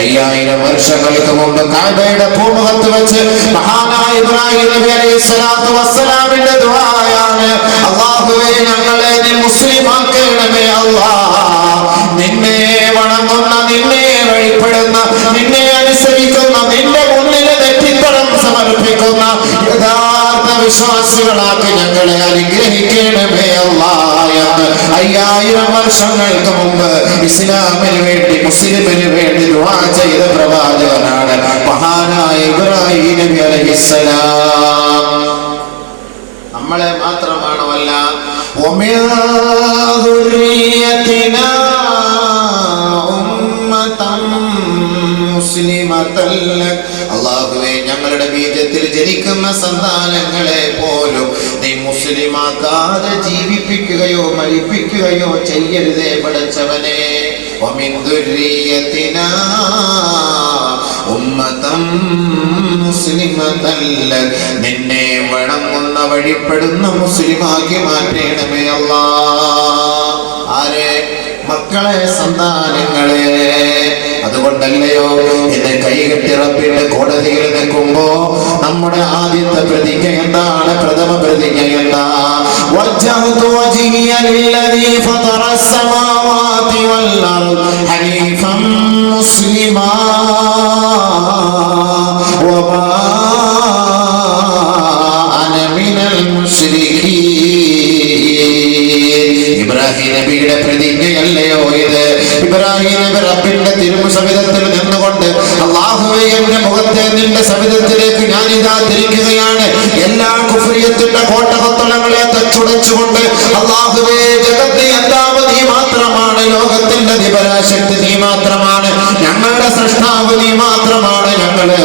5000 വർഷങ്ങൾക്ക് മുമ്പ് കഅബയുടെ പൂമുഖത്ത് വെച്ച് മഹാനായ ഇബ്രാഹിം നബി അലൈഹിസ്സലാത്തു വസ്സലാമിന്റെ ദുആയാണ്, അല്ലാഹുവേ ഞങ്ങളെ നീ മുസ്ലിമാക്കണമേ അല്ലാഹ്. നിന്നെ വണങ്ങുന്ന, നിന്നെ വഴിപ്പെടുന്ന, നിന്നെ അനുസരിക്കുന്ന, നിന്റെ മുന്നിൽ നെറ്റിത്തടം സമർപ്പിക്കുന്ന യഥാർത്ഥ വിശ്വാസികളാക്കി ഞങ്ങളെ അനുഗ്രഹിക്കണമേ അല്ലാഹ് എന്ന് 5000 വർഷങ്ങൾക്ക് മുമ്പ് ഇസ്ലാമിന് വേണ്ടി, മുസ്ലിമിന് വേണ്ടി ദുആ ചെയ്ത പ്രവാചകനാണ് മഹാനായ ഇബ്രാഹിം നബി അലൈഹിസ്സലാം. നമ്മളെ മാത്രമാണോ അല്ല, വമിൻ ദുർരിയതിനാ ഉമ്മതൻ മുസ്ലിമതൻ ലക്. അല്ലാഹുവേ ഞങ്ങളുടെ ബീജത്തിൽ ജനിക്കുന്ന സന്താനങ്ങളെ പോലും നീ മുസ്ലിമാക്കാതെ ജീവിപ്പിക്കുകയോ മരിപ്പിക്കുകയോ ചെയ്യരുതേ പടച്ചവനെ. വമിൻ ദുർരിയതിനാ ഉമ്മതൻ മുസ്ലിമതൻ ലക്. നിന്നെ വണങ്ങുന്ന, വഴിപ്പെടുന്ന മുസ്ലിമാക്കി മാറ്റണമേ അല്ലാഹ്. ആരെ? മക്കളെ, സന്താനങ്ങളെ. അതുകൊണ്ടല്ലയോ എന്നെ കൈകെട്ടി റബ്ബിന്റെ കോടതിയിൽ നിൽക്കുമ്പോ നമ്മുടെ ആദ്യത്തെ പ്രതിജ്ഞ എന്താണ്? പ്രഥമ പ്രതിജ്ഞ എന്താ? വജ്ജഹ്തു വജ്ഹിയ ലില്ലദീ ഫതറ അസ്സമാവാതി വൽ അർദ് ഹനീഫൻ മുസ്ലിമാ വമാ അന മിനൽ മുശ്രികീൻ. ഇബ്രാഹിം നബിയുടെ പ്രതിജ്ഞയല്ലയോ ഇത്? ഇബ്രാഹിം നബി റബ്ബിന്റെ തിരുമുസവിധത്തിൽ നിന്നുകൊണ്ട്, അല്ലാഹുവേ എന്റെ മുഖത്തെ നിന്റെ സവിധത്തിലേക്ക് ഞാനിതാ തിരിക്കുകയാണ്, എല്ലാ കുഫ്രിയത്തിന്റെ കോട്ടകൊത്തളങ്ങളെ തച്ചുടച്ചുകൊണ്ട്, അല്ലാഹുവേ ജഗത്ത് എന്താവ് നീ മാത്രമാണ്, ലോകത്തിന്റെ ദിപരാശക്തി നീ മാത്രമാണ്, ഞങ്ങളുടെ സൃഷ്ടാവ് നീ മാത്രമാണ്, ഞങ്ങൾക്ക്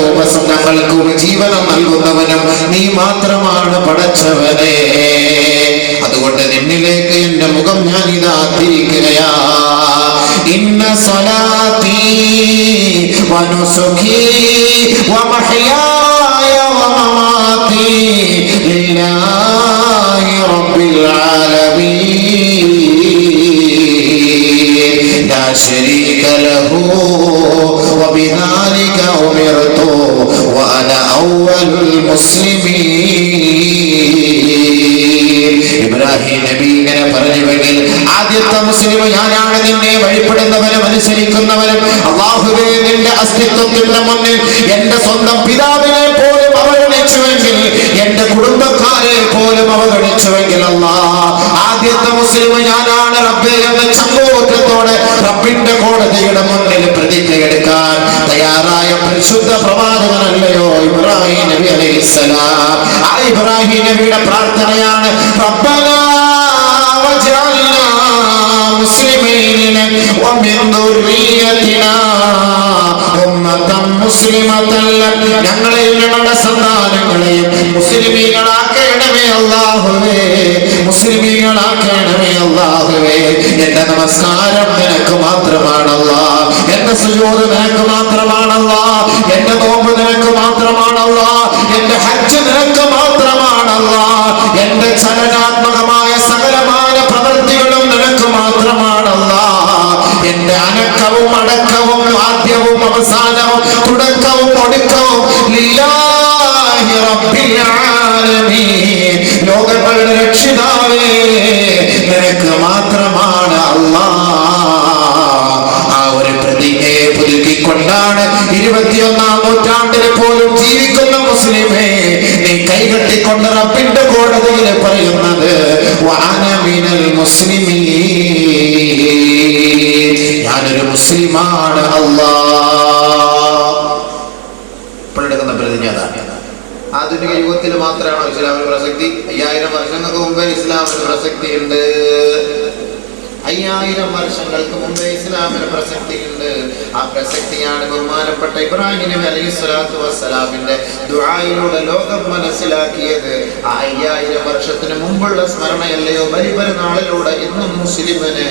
ജീവനം നൽകുന്നവനും നീ മാത്രമാണ് പടച്ചവനെ. അതുകൊണ്ട് നിന്നിലേക്ക് എന്റെ മുഖം ഞാൻ ഇതാ തിരിക്കുകയാ. ഇന്ന സ്വലാത്തി വനുസുഖി വമഹ്യായ വമമാതി ലില്ലാഹി റബ്ബിൽ ആലമീൻ ലാ ശരീക ലഹു വബിദാലിക ഉമിർതു വഅന അവ്വലുൽ മുസ്ലിമീൻ. ഇബ്രാഹിം നബി ഇങ്ങനെ പറഞ്ഞുവെങ്കിൽ ആദ്യത്തെ മുസ്ലിം ഞാനാണ്, നിന്നെ വഴിപ്പെടുന്നവനും അനുസരിക്കുന്നവനും. അല്ലാഹുവേ നിന്റെ അസ്തിത്വത്തിന്റെ മുന്നിൽ എന്റെ സ്വന്തം പിതാവിനെ പോലും അവഗണിച്ചുവെങ്കിൽ, എന്റെ കുടുംബക്കാരെ പോലും അവഗണിച്ചുവെങ്കിൽ, അല്ലാഹ് ആദ്യത്തെ മുസ്ലിം ഞാനാണ് റബ്ബേ എന്ന ചങ്കോറ്റത്തോടെ റബ്ബിന്റെ കോടതിയുടെ മുന്നിൽ പ്രതിജ്ഞയെടുക്കാൻ തയ്യാറായ പരിശുദ്ധ പ്രവാചകനല്ലയോ ഇബ്രാഹിം നബി അലൈഹിസ്സലാം. ആ ഇബ്രാഹിം നബിയുടെ പ്രാർത്ഥനയാണ് റബ്ബനാ വജഅൽനാ മുസ്ലിമീന വമിൻ ദുർരിയതിനാ ഉമ്മതൻ മുസ്ലിമതൻ ലക്. ഞങ്ങളെയും ഞങ്ങളുടെ സന്താനങ്ങളെയും മുസ്ലിമീങ്ങളാക്കണമേ അല്ലാഹുവേ, മുസ്ലിമീങ്ങളാക്കണമേ അല്ലാഹുവേ. എന്റെ നമസ്കാരം നിനക്ക് മാത്രമാണല്ലാഹ്, എന്റെ സുജൂദ് നിനക്ക് മാത്രമാണല്ലാഹ്, എന്റെ നോമ്പ് നിനക്ക് മാത്രമാണല്ലാഹ്, എന്റെ ഹജ്ജ് നിനക്ക് മാത്രമാണല്ലാഹ്, എന്റെ ചലനാത്മകമായ സകലമായ പ്രവൃത്തികളും നിനക്ക് മാത്രമാണല്ലാഹ്, എന്റെ അനക്കവും അടക്കവും ആദ്യവും അവസാനവും തുടക്കവും ഒടുക്കവും ലില്ലാഹി റബ്ബിൽ ആലമീൻ. ലോകങ്ങളുടെ രക്ഷിതാവേ നിനക്ക് മാത്രമാണ് അല്ലാഹ്. ആ ഒരു പ്രതിജ്ഞയെ പുതുക്കിക്കൊണ്ടാണ് 21-ാം നൂറ്റാണ്ടിൽ പോലും ജീവിക്കുന്ന മുസ്ലിമേ നീ കൈകെട്ടിക്കൊണ്ട് റബ്ബിന്റെ കോടതിയിൽ പറയുന്നത് വഅന മിനൽ മുസ്ലിമീൻ, ഞാനൊരു മുസ്ലിമാണ് അല്ലാഹ്. ഇപ്പോഴെടുക്കുന്ന പ്രതിജ്ഞ അതാണ്. ആധുനിക യുഗത്തിൽ മാത്രമാണോ ഇസ്ലാമിന് പ്രസക്തി? 5000 വർഷങ്ങൾക്ക് മുമ്പേ ഇസ്ലാമിന് പ്രസക്തിയുണ്ട്. 5000 വർഷങ്ങൾക്ക് മുമ്പേ ഇസ്ലാമിന് പ്രസക്തിയുണ്ട്. ആ പ്രസക്തിയാണ് ബഹുമാനപ്പെട്ട ഇബ്രാഹിം നബി അലൈഹിസ്സലാത്തു വസ്സലാമിന്റെ ദുആയിലൂടെ ലോകം മനസ്സിലാക്കിയത്. ആ 5000 വർഷത്തിന് മുമ്പുള്ള സ്മരണയല്ലയോ ബലിപെരുന്നാളിലൂടെ ഇന്നും മുസ്ലിമിന്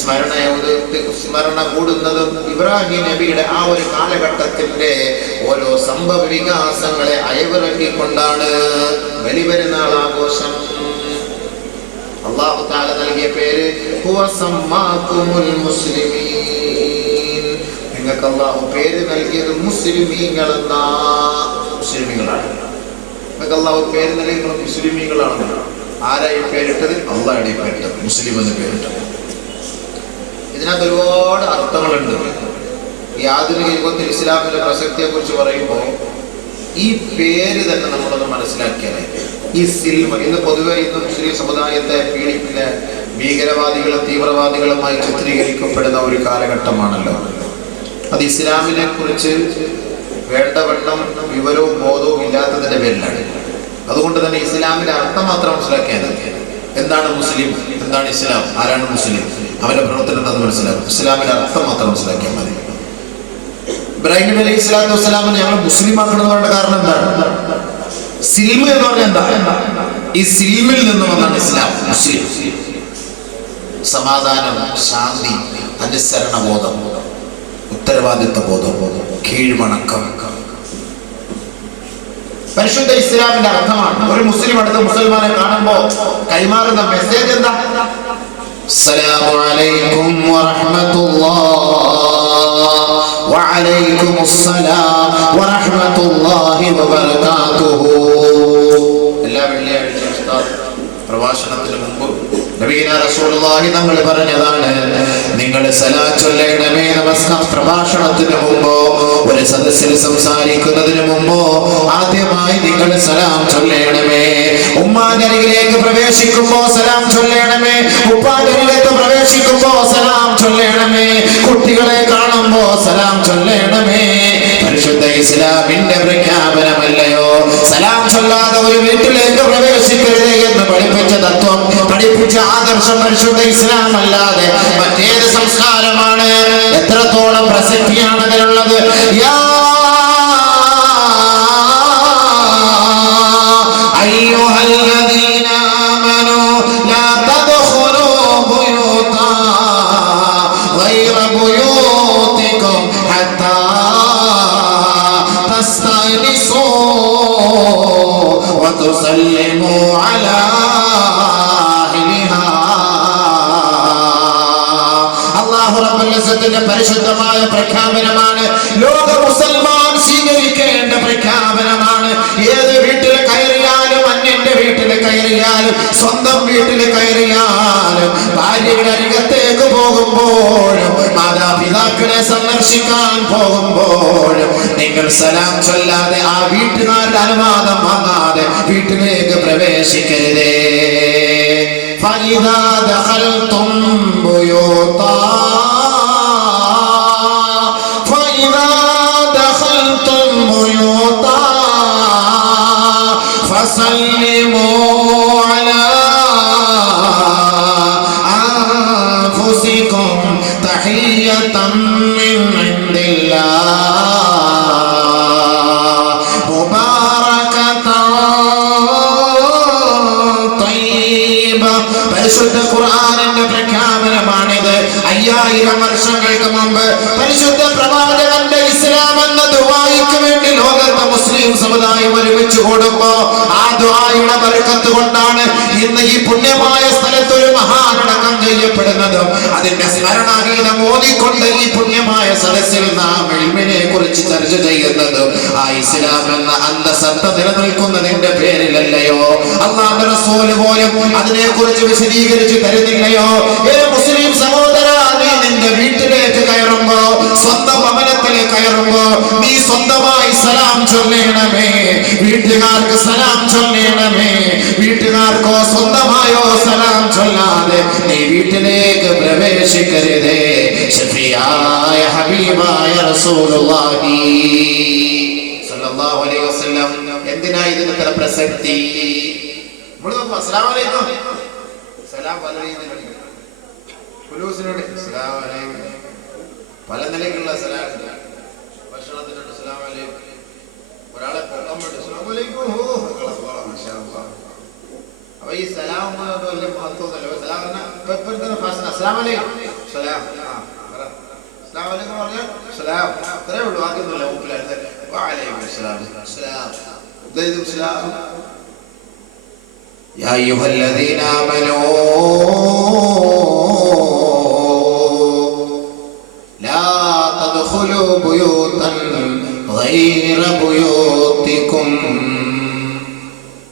സ്മരണ കൂടുന്നതും ഇബ്രാഹിം നബിയുടെ ആ ഒരു കാലഘട്ടത്തിന്റെ ഓരോ സംഭവ വികാസങ്ങളെ അയവിറക്കിക്കൊണ്ടാണ് ബലിപെരുന്നാൾ ആഘോഷം. അല്ലാഹു തആല നൽകിയ പേര് ഹുവ സമ്മാകുമുൽ മുസ്ലിമീൻ. നിങ്ങൾക്ക് അല്ലാഹു പേര് നൽകിയത് മുസ്ലിമീങ്ങളെന്നാ. മുസ്ലിമീങ്ങളാണ് നിങ്ങൾക്ക് അല്ലാഹു പേര് നൽകിയത് മുസ്ലിമീങ്ങളാണെന്നാണ്. ആരായി പേരിട്ടത്? അള്ളാഹുടെ പേരിട്ടത്, മുസ്ലിം എന്ന് പേരിട്ടത്. ഇതിനകത്ത് ഒരുപാട് അർത്ഥങ്ങളുണ്ട്. ഈ ആധുനിക യുഗത്തിൽ ഇസ്ലാമിന്റെ പ്രസക്തിയെ കുറിച്ച് പറയുമ്പോൾ ഈ പേര് തന്നെ നമ്മളൊന്ന് മനസ്സിലാക്കിയാലേ, ഈ സിൽമ ഇന്ന് പൊതുവെ ഇന്ന് മുസ്ലിം സമുദായത്തെ പീഡിപ്പിക്കുന്ന ഭീകരവാദികളും തീവ്രവാദികളുമായി ചിത്രീകരിക്കപ്പെടുന്ന ഒരു കാലഘട്ടമാണല്ലോ. അത് ഇസ്ലാമിനെ കുറിച്ച് വേണ്ടവണ്ണം വിവരവും ബോധവും ഇല്ലാത്തതിന്റെ പേരിലാണ്. അതുകൊണ്ട് തന്നെ ഇസ്ലാമിന്റെ അർത്ഥം മാത്രം മനസ്സിലാക്കിയാൽ എന്താണ് മുസ്ലിം, എന്താണ് ഇസ്ലാം, ആരാണ് മുസ്ലിം, അവന്റെ പ്രവർത്തനം എന്താണെന്ന് മനസ്സിലാക്കും. ഇസ്ലാമിന്റെ അർത്ഥം മാത്രം മനസ്സിലാക്കിയാൽ മതി. ഇബ്രാഹിം നബി അലൈഹി സ്വലാത്തു വസ്സലാമിനെ ഞങ്ങൾ മുസ്ലിം ആക്കണമെന്ന് കാരണം എന്താണ്? സിൽമ എന്ന് പറഞ്ഞാൽ എന്താ? ഈ സിൽമിൽ നിന്ന് വന്നാണ് ഇസ്ലാം. മുസ്ലിം സമാധാനം, ശാന്തി, അനുസരണ ബോധം, ഉത്തരവാദിത്വ ബോധം, കീഴ്വണക്കം. പരിശുദ്ധ ഇസ്ലാമിന്റെ അർത്ഥമാണ്. ഒരു മുസ്ലിം അടുത്ത മുസൽമാനെ കാണുമ്പോ കൈമാറുന്ന മെസ്സേജ് എന്താ? അസ്സലാമു അലൈക്കും വറഹ്മത്തുള്ളാഹി വഅലൈക്കുമുസ്സലാം വറഹ്മത്തുള്ളാഹി വബറകാതുഹു. എല്ലാ വെള്ളിയാഴ്ചയും ഉസ്താദ് പ്രഭാഷണത്തിന് മുമ്പ് നബീന റസൂലുള്ളാഹി തങ്ങൾ പറഞ്ഞതാണ്, നിങ്ങൾ സലാത്ത് ചൊല്ലണമേ. നമസ്കാര പ്രഭാഷണത്തിന് മുമ്പോ ഒരു സദസ്സിൽ സംസാരിക്കുന്നതിന് മുമ്പോ ആദ്യമായി നിങ്ങൾ സലാം ചൊല്ലണമേ. ഉമ്മാന്റെ അരികിലേക്ക് പ്രവേശിക്കുമ്പോ സലാം ചൊല്ലണമേ. ഉപ്പാന്റെ അരികിലേക്ക് പ്രവേശിക്കുമ്പോ സലാം ചൊല്ലണമേ. കുട്ടികളെ കാണുമ്പോ സലാം ചൊല്ലണമേ. പരിശുദ്ധ ഇസ്ലാമിന്റെ പ്രഖ്യാപനമല്ലയോ സലാം ചൊല്ലാതെ ഒരു വീട്ടിലേക്ക് പ്രവേശിക്കരുത് എന്ന് പഠിപ്പിച്ച തത്വം, പഠിപ്പിച്ച ആദർശം പരിശുദ്ധ ഇസ്ലാം അല്ലാതെ മറ്റേത് സംസ്കാരമാണ്? എത്രത്തോളം പ്രസക്തിയാണ് അതിനുള്ളത്? യാ അയ്യുഹല്ലദീന ആമനൂ ലാ തദ്ഖുലൂ ബുയൂതാ ഗൈറ ബുയൂതികും ഹത്താ തസ്തഅനിസൂ വതുസല്ലിമൂ അലാ പരിശുദ്ധമായ പ്രഖ്യാപനമാണ്. ലോക മുസൽമാൻ സ്വീകരിക്കേണ്ട പ്രഖ്യാപനമാണ്. ഏത് വീട്ടിൽ കയറിയാലും, അന്യന്റെ വീട്ടിൽ കയറിയാലും, സ്വന്തം വീട്ടിൽ കയറിയാലും, ഭാര്യയുടെ അരികത്തേക്ക് പോകുമ്പോഴും, മാതാപിതാക്കളെ സന്ദർശിക്കാൻ പോകുമ്പോഴും നിങ്ങൾ സലാം ചൊല്ലാതെ, ആ വീട്ടുകാരുടെ അനുവാദം വാങ്ങാതെ വീട്ടിലേക്ക് പ്രവേശിക്കരുതേ. ഫഇദാ ദഖൽതും ബുയൂതാ فسلموا على أنفسكم تحية من عند الله مباركة طيبة. പരിശുദ്ധ ഖുർആനിന്റെ പ്രഖ്യാപനമാണിത്. 5000 വർഷങ്ങൾക്ക് മുമ്പ് പരിശുദ്ധ പ്രവാചകന്റെ ഇസ്ലാം എന്ന ദുആയ്ക്ക് വേണ്ടി ലോകത്തെ മുസ്ലിം സമുദായം ഒരുമിച്ച് കൂടുമ്പോ ആ ദുആയുടെ ബർക്കത്ത് കൊണ്ടാണ് ഇന്ന് ഈ പുണ്യമായ സ്ഥലത്ത് ഒരു മഹാനടക്കം ചെയ്യപ്പെടുന്നതും അതിന്റെ സ്മരണാഗീതം ഓതിക്കൊണ്ട് ഈ പുണ്യമായ സദസ്സിൽ നാം ഇൽമിനെ കുറിച്ച് ചർച്ച ചെയ്യുന്നതും ആ ഇസ്ലാം എന്ന അന്തസത്ത നിലനിൽക്കുന്നതിന്റെ പേരിലല്ലയോ? അല്ലാഹുവിന്റെ റസൂൽ പോലും അതിനെ കുറിച്ച് വിശദീകരിച്ച് തരുന്നില്ലയോ? മുസ്ലിം സഹോദരാ, നീ നിന്റെ വീട്ടിലേക്ക് കയറുമ്പോ, സ്വന്തം ഭവനത്തിലേക്ക് കയറുമ്പോ നീ സ്വന്തമായി സലാം ചൊല്ലണമേ. വീട്ടുകാർക്ക് സലാം ചൊല്ലണമേ. വീട്ടുകാർക്കോ സ്വന്തമായോ സലാം ചൊല്ലാതെ നീ വീട്ടിലേക്ക് പ്രവേശിക്കരുതേ. ശഫീആയ ഹബീബായ റസൂലുള്ളാഹി സ്വല്ലല്ലാഹു അലൈഹി വസല്ലം എന്തിനാ ഇതിന് ഇത്ര പ്രസക്തി? അസ്സലാമു അലൈക്കും സലാം പല രീതിയിലുണ്ട്. ഫുലൂസിനോട് അസ്സലാമു അലൈക്കും, പല നിലയ്ക്കുള്ള സലാം. ഭക്ഷണത്തിനുണ്ട് അസ്സലാമു അലൈക്കും, ഒരാളെ പോകുമ്പോണ്ട് അസ്സലാമു അലൈക്കും. അപ്പൊ ഈ സലാം വലിയ മഹത്വമൊന്നുമല്ല. സലാം അസ്സലാമു അലൈക്കും സലാം, അസ്സലാമു അലൈക്കും പറഞ്ഞാൽ സലാം, അത്രേ ഉള്ളൂ. ആദ്യമൊന്നുമില്ല. മുമ്പിലായിരുന്നു വഅലൈക്കും സലാം സലാം സലാം. يا أيها الذين آمنوا لا تدخلوا യദ്ഖുലു ബുയൂതൻ ഗൈറ ബുയൂതികും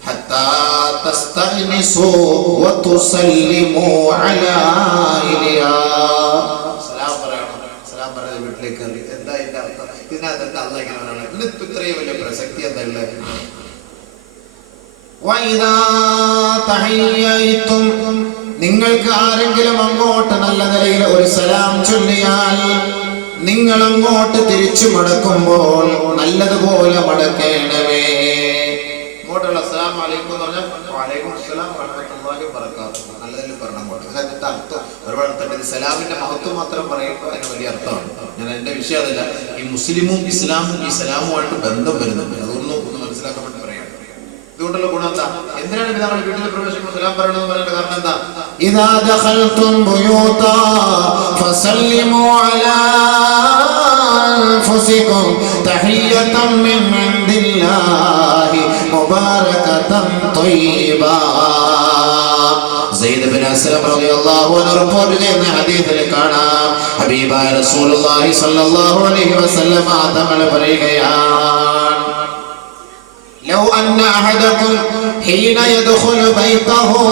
ഹത്താ തസ്തഅനിസു വതുസല്ലിമു അലാ ഇലിയാ. സലാം പറയണം. സലാം പറഞ്ഞ വീട്ടിലേക്ക് കയറി. എന്താ ഇതിന്റെ അർത്ഥം? ഇതിനകത്ത് അല്ലാഹ് ഇങ്ങനെ പറയണം. ഇതിന് ഇത്രയും വലിയ പ്രസക്തി എന്താ ഉള്ളത്? വഇദാ തഹയ്യയ്തും, നിങ്ങൾക്ക് ആരെങ്കിലും അങ്ങോട്ട് നല്ല നിലയിൽ ഒരു സലാം ചൊല്ലിയാൽ നിങ്ങൾ അങ്ങോട്ട് തിരിച്ചു മടക്കുമ്പോൾ നല്ലതുപോലെ മടക്കേണമേ. ഇങ്ങോട്ടുള്ള അസ്സലാമു അലൈക്കും എന്ന് പറഞ്ഞാൽ വഅലൈക്കും അസ്സലാം വറഹ്മത്തുള്ളാഹി വബറകാതുഹു നല്ലതിൽ പറഞ്ഞു അങ്ങോട്ട്. അതിന്റെ അർത്ഥം ഒരുപാട് തന്നെ സലാമിന്റെ മഹത്വം മാത്രം പറയുമ്പോൾ അതിന് വലിയ അർത്ഥമാണ്. ഞാൻ എന്റെ വിഷയം അതല്ല. ഈ മുസ്ലിമും ഇസ്ലാമും ഈ സലാമുമായിട്ട് ബന്ധം വരുന്നുണ്ട്. അതൊന്നും ഒന്ന് മനസ്സിലാക്കാൻ വേണ്ടി പറയാം. ഇതുകൊണ്ടുള്ള ഗുണം എന്താ? എന്തിനാണ് താങ്കൾ വീട്ടിൽ പ്രവേശിക്കുമ്പോൾ സലാം പറയണമെന്ന് പറയുന്നത്? കാരണം എന്താ? ഇദാ ദഖൽതും ബുയൂതാ ഫസല്ലിമു അലാ അൻഫുസികും തഹിയ്യതൻ മിൻ ഇൻദില്ലാഹി മുബാറകതൻ ത്വയ്യിബാ. സയ്യിദ് ഇബ്നു അസ്ലം റളിയല്ലാഹു അൻഹു റിപ്പോർട്ട് ചെയ്യുന്ന ഹദീസിൽ കാണാം, ഹബീബായ റസൂലുള്ളാഹി സ്വല്ലല്ലാഹു അലൈഹി വസല്ലം തങ്ങൾ പറയുകയാണ്, ലൗ അന്ന അഹദകും ഹീന യദ്ഖുലു ബൈതഹു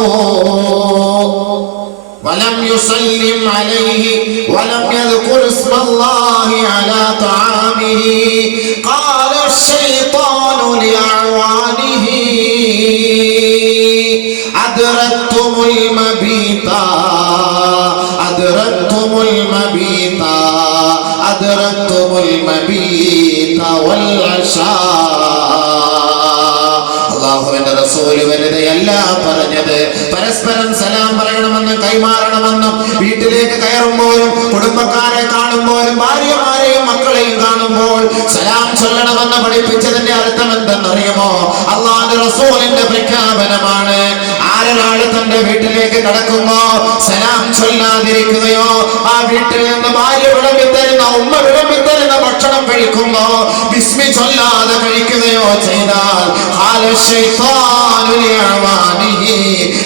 വലം യുസല്ലിം അലൈഹി വലം യദ്കുർ ഇസ്മല്ലാഹി അലാ തആമിഹി ഖാല അശ്ശൈത്താനു ലിഅഅ്വാനിഹി അദ്റക്തുമുൽ മബീതാ അദ്റക്തുമുൽ മബീതാ അദ്റക്തുമുൽ മബീതാ വൽ അശാ. അല്ലാഹുവിന്റെ റസൂൽ വെറുതെയല്ല പറഞ്ഞത്. പരസ്പരം സലാം പറയണമെന്നും കൈമാറണമെന്നും വീട്ടിലേക്ക് കയറുമ്പോഴും കുടുംബക്കാരെ കാണുമ്പോഴും ഭാര്യമാരെയും മക്കളെയും കാണുമ്പോൾ സലാം ചൊല്ലണമെന്ന് പഠിപ്പിച്ചതിന്റെ അർത്ഥം എന്തെന്നറിയുമോ? അല്ലാഹുവിന്റെ റസൂലിന്റെ പ്രഖ്യാപനമാണ്. ആരൊരാൾ തന്റെ വീട്ടിലേക്ക് കടക്കുമ്പോ സലാം ചൊല്ലാതിരിക്കുകയോ ആ വീട്ടിൽ നിന്ന് ഭാര്യ വിളമ്പിത്തരുന്ന ഉമ്മ വിളമ്പിത്തരുന്ന ഭക്ഷണം കഴിക്കുമ്പോ ബിസ്മി ചൊല്ലാതെ കഴിക്കുകയോ ചെയ്താൽ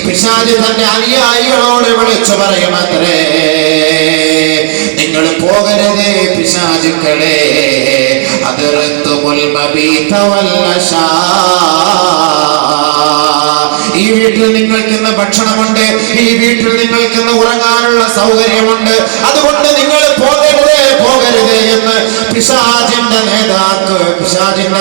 പിശാച് തന്റെ അനുയായികളോട് വിളിച്ചു പറയുമത്രേ, നിങ്ങൾ പോകരുതേ പിശാചുക്കളെ. ഈ വീട്ടിൽ നിങ്ങൾക്കിന്ന് ഭക്ഷണമുണ്ട്, ഈ വീട്ടിൽ നിങ്ങൾക്കിന്ന് ഉറങ്ങാനുള്ള സൗകര്യമുണ്ട്, അതുകൊണ്ട് നിങ്ങൾ പോകരുതേ പോകരുതേ എന്ന് പിശാചിന്റെ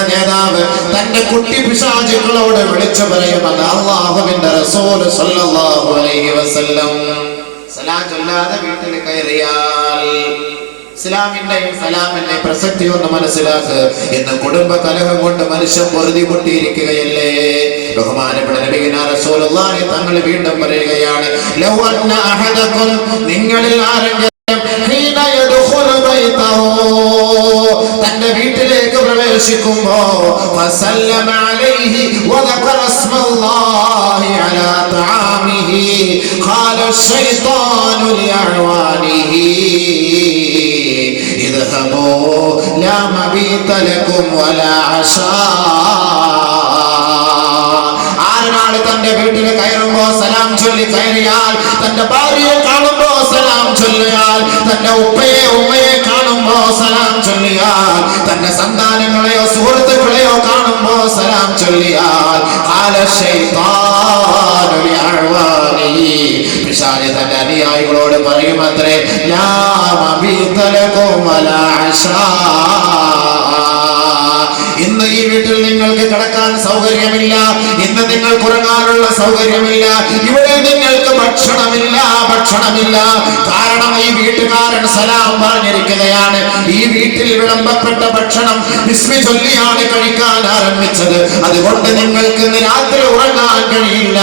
നേതാവ് തന്റെ കുട്ടി പിശാചുക്കളോട് വിളിച്ചു പറയുമെന്ന് അല്ലാഹുവിന്റെ റസൂൽ സ്വല്ലല്ലാഹു അലൈഹി വസല്ലം. സലാം ചൊല്ലാതെ വീട്ടിൽ കയറിയാൽ ഇസ്ലാമിന്റെയും സലാമിന്റെയും പ്രസക്തി ഒന്ന് മനസ്സിലാക്കുക. ഇന്ന് കുടുംബ കലഹം കൊണ്ട് മനുഷ്യൻ പൊറുതി പൊട്ടിയിരിക്കുകയല്ലേ. ബഹുമാനപ്പെട്ട നബിയുനാ റസൂലുള്ളാഹി തങ്ങൾ വീണ്ടും പറയുകയാണ്, ലൗ അന്ന അഹദകും, നിങ്ങളിൽ ആരെങ്കിലും ഹീന യദ്ഖുലു ബൈതഹു, തന്റെ വീട്ടിലേക്ക് പ്രവേശിക്കുമ്പോ ഫസല്ലമ അലൈഹി വദകറ ഇസ്മല്ലാഹി അലാ തആമിഹി ഖാല അശ്ശൈത്താനു ലിഅഅ്വാനിഹി ഇദ്ഹബൂ ലാ മബീത ലകും വലാ അശാ. ആരാണ് തന്റെ വീട്ടിൽ കയറുമ്പോ സലാം ചൊല്ലി കയറിയാൽ, തന്റെ ഭാര്യയെ കാണുമ്പോ സലാം ചൊല്ലിയാൽ, തന്റെ ഉമ്മയെ കാണുമ്പോ സലാം ചൊല്ലിയാൽ, തന്റെ സന്താനങ്ങളെയോ സുഹൃത്തുക്കളെയോ കാണുമ്പോ സലാം ചൊല്ലിയാൽ പിശാച് തന്റെ അനുയായികളോട് പറയുമത്രേ, ലാ മബീത ലകും വലാ അശാ. ഇന്ന് ഈ വീട്ടിൽ നിങ്ങൾക്ക് കിടക്കാൻ സൗകര്യമില്ല, ഇന്ന് നിങ്ങൾക്ക് ഉറങ്ങാനുള്ള സൗകര്യമില്ല, ഇവിടെ നിങ്ങൾക്ക് ഭക്ഷണമില്ല. കാരണം ഈ വീട്ടുകാരൻ സലാം പറഞ്ഞിരിക്കുകയാണ്. ഈ വീട്ടിൽ വിളമ്പപ്പെട്ട ഭക്ഷണം ബിസ്മി ചൊല്ലിയാണ് കഴിക്കാൻ ആരംഭിച്ചത്. അതുകൊണ്ട് നിങ്ങൾക്ക് ഇന്ന് രാത്രി ഉറങ്ങാൻ കഴിയില്ല.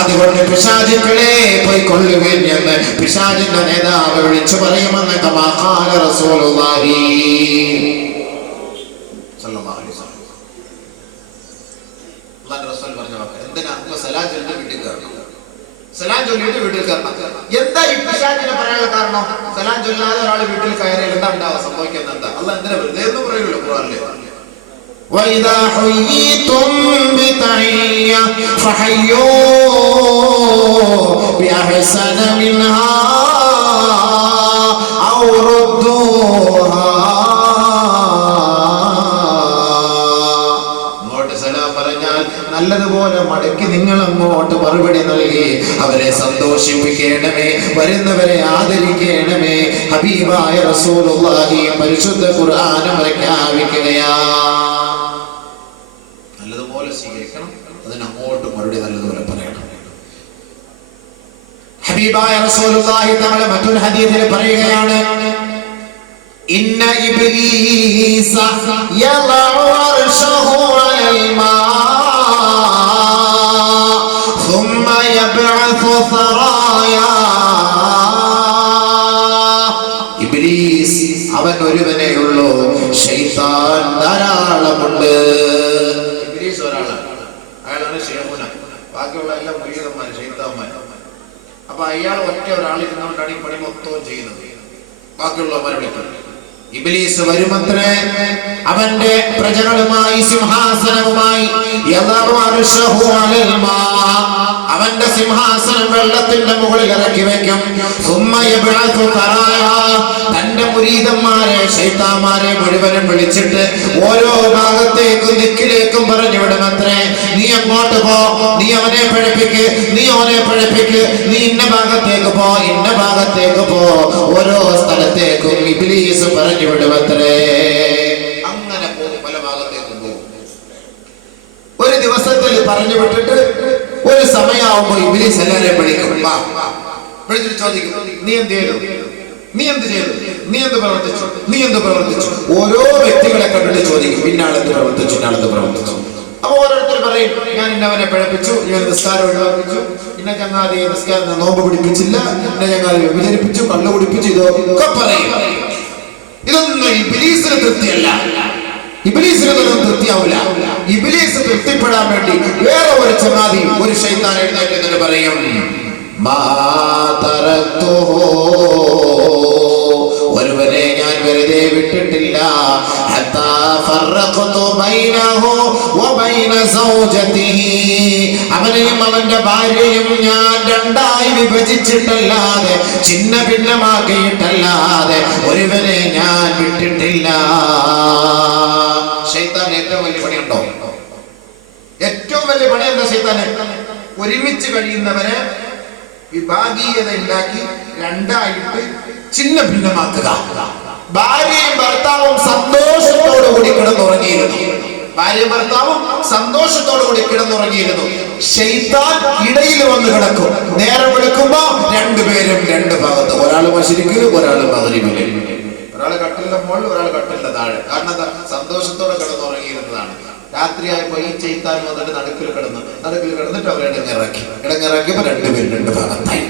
അതുകൊണ്ട് പിശാചുക്കളെ പോയിക്കൊള്ളുകയും എന്ന് പിശാചിന്റെ നേതാവ് വിളിച്ചു പറയുമെന്ന് കമാ ഖാല റസൂലുള്ളാഹി സല്ലല്ലാഹു അലൈഹി വസല്ലം. അല്ലാഹുവിന്റെ റസൂൽ പറഞ്ഞ വാക്ക് എന്തിനാ? സലാം ചൊല്ലി വീട്ടിൽ കയറണം, സലാം ചൊല്ലിയിട്ട് വീട്ടിൽ കയറണം. എന്താ ഈ പിശാചിനെ പറയാനുള്ള കാരണം? സലാം ചൊല്ലാതെ ഒരാൾ വീട്ടിൽ കയറിയാൽ എന്താ ഉണ്ടാവുക, സംഭവിക്കുന്നത് എന്താ? അല്ലാഹ് എന്തിനാ വെറുതെ എന്ന് പറയുള്ളൂ ഖുർആനിൽ. وَإِذَا حُيِّيتُم بِتَحِيَّةٍ فَحَيُّوا بِأَحْسَنَ مِنْهَا أَوْ رُدُّوهَا നല്ലതുപോലെ മടക്കി നിങ്ങൾ അങ്ങോട്ട് മറുപടി നൽകി അവരെ സന്തോഷിപ്പിക്കണമേ, വരുന്നവരെ ആദരിക്കണമേ. ഹബീബായ റസൂലുള്ളാഹി പരിശുദ്ധ ഖുർആൻ പ്രഖ്യാപിക്കുകയാ, നല്ലതുപോലെ സ്വീകരിക്കണം, അതിന് അങ്ങോട്ട് മറുപടി നല്ലതുപോലെ പറയണം. ഹബീബായ റസൂലുള്ളാഹി തആല മറ്റൊരു ഹദീസിൽ പറയുകയാണ്, ഇന്ന ഇബ്ലീസ യളഉ അർശഹു അലൽ മാ ثم يبعث ثرايا. ഇബ്ലീസ് അവൻ ഒരുവനെയുള്ളൂ, ശൈത്താൻ ധാരാളമുണ്ട്. ഇബ്ലീസ് ഒരാളാണ്, അയാളാണ് ശൈഖുന, ബാക്കിയുള്ള എല്ലാം മുരീദന്മാർ, ശൈത്താന്മാർ. അപ്പൊ അയാൾ ഒറ്റ ഒരാളിരുന്നുകൊണ്ടാണ് ഈ പണി മൊത്തവും ചെയ്യുന്നത്, ബാക്കിയുള്ളവരെ വിളിക്കുന്നത്. ഇബ്ലീസ് വരുമത്രേ അവന്റെ പ്രജകളുമായി സിംഹാസനവുമായി, അവന്റെ സിംഹാസനം വെള്ളത്തിന്റെ മുകളിൽ ഇറക്കി വെക്കും. തന്റെ മുരീദന്മാരെ ശൈത്താന്മാരെ മുഴുവനും വിളിച്ചിട്ട് ഓരോ ഭാഗത്തേക്കും ദിക്കിലേക്കും പറഞ്ഞു വിടുമത്രേ, നീ അങ്ങോട്ട് പോ, നീ അവനെ പഴപ്പിക്ക്, നീ അവനെ പഴപ്പിക്ക്, നീ ഇന്ന ഭാഗത്തേക്ക് പോ, ഇന്ന ഭാഗത്തേക്ക് പോ. ഓരോ സ്ഥലത്തേക്കും ഇബ്ലീസ് പറഞ്ഞു വിടുമത്രേ. അങ്ങനെ പോകും, പല ഭാഗത്തേക്കും പോകും. ഒരു ദിവസത്തിൽ പറഞ്ഞു വിട്ടിട്ട് ഒരു സമയമാകുമ്പോ ഇബ്ലീസ് എല്ലാവരെയും വിളിക്കും, വിളിച്ചിട്ട് ചോദിക്കും, നീ എന്ത് ചെയ്തു, നീ എന്ത് ചെയ്തു, നീ എന്ത് പ്രവർത്തിച്ചു, നീ എന്ത് പ്രവർത്തിച്ചു. ഓരോ വ്യക്തികളെ കണ്ടിട്ട് ചോദിക്കും, ഇന്നാളെന്ത് പ്രവർത്തിച്ചു, ഇന്നാളെന്ത് പ്രവർത്തിച്ചു. അപ്പൊ ഓരോരുത്തർ പറയും, ഞാൻ ഇന്നവനെ പിഴപ്പിച്ചു, ഞാൻ നിസ്കാരം ഒഴിവാക്കിച്ചു, ഇന്ന ചങ്ങാതിയെ നിസ്കാരം നോമ്പ് പിടിപ്പിച്ചില്ല, ഇന്ന ചങ്ങാതി വ്യഭിചരിപ്പിച്ചു, കള്ളു കുടിപ്പിച്ചു, ഇതൊക്കെ പറയും. ഇതൊന്നും ഇബ്ലീസിന് തൃപ്തിയല്ല, ഇബ്ലീസിനൊന്നും തൃപ്തിയാവില്ല. ഇബ്ലീസ് തൃപ്തിപ്പെടാൻ വേണ്ടി വേറെ ഒരു ചങ്ങാതി, ഒരു ശൈത്താൻ എഴുന്നേറ്റ് പറയും, ഒരുവനെ ഞാൻ വെറുതെ വിട്ടിട്ടില്ല, അവനെയും അവന്റെ ഭാര്യയും ഞാൻ രണ്ടായി വിഭജിച്ചിട്ടല്ലാതെ, ചിന്ന ഭിന്നമാക്കിയിട്ടല്ലാതെ ഒരുവനെ ഞാൻ വിട്ടിട്ടില്ല. ശൈത്താൻ ഏറ്റവും വലിയ പണിയുണ്ടോ? ഏറ്റവും വലിയ പണി എന്താ ശൈത്താന്? ഒരുമിച്ച് കഴിയുന്നവരെ വിഭാഗീയത ഉണ്ടാക്കി രണ്ടായിട്ട് ചിന്ന ഭിന്നമാക്കുക. ഭാര്യയും ഭർത്താവും സന്തോഷത്തോടുകൂടി കിടന്നുറങ്ങിയിരുന്നു, ഭാര്യയും ഭർത്താവും സന്തോഷത്തോടുകൂടി കിടന്നുറങ്ങിയിരുന്നു. ശൈത്താൻ ഇടയിൽ വന്ന് കിടക്കും. നേരം വിളിക്കുമ്പോ രണ്ടുപേരും രണ്ട് ഭാഗത്ത്, ഒരാൾ മശരിക്ക്, ഒരാൾ മഗ്രിബില്, ഒരാൾ കട്ടിലിന്റെ മുകളിൽ, ഒരാൾ കട്ടിലിന്റെ താഴെ. കാരണം എന്താ? സന്തോഷത്തോടെ കിടന്നുറങ്ങിയിരുന്നതാണ്. രാത്രിയായപ്പോ ഈ ചെയ്ത്താൻ വന്നിട്ട് നടുക്കിൽ കിടന്നിട്ട് അവർ ഇടങ്ങിറക്കിയപ്പോ രണ്ടുപേരും രണ്ട് ഭാഗത്തായി.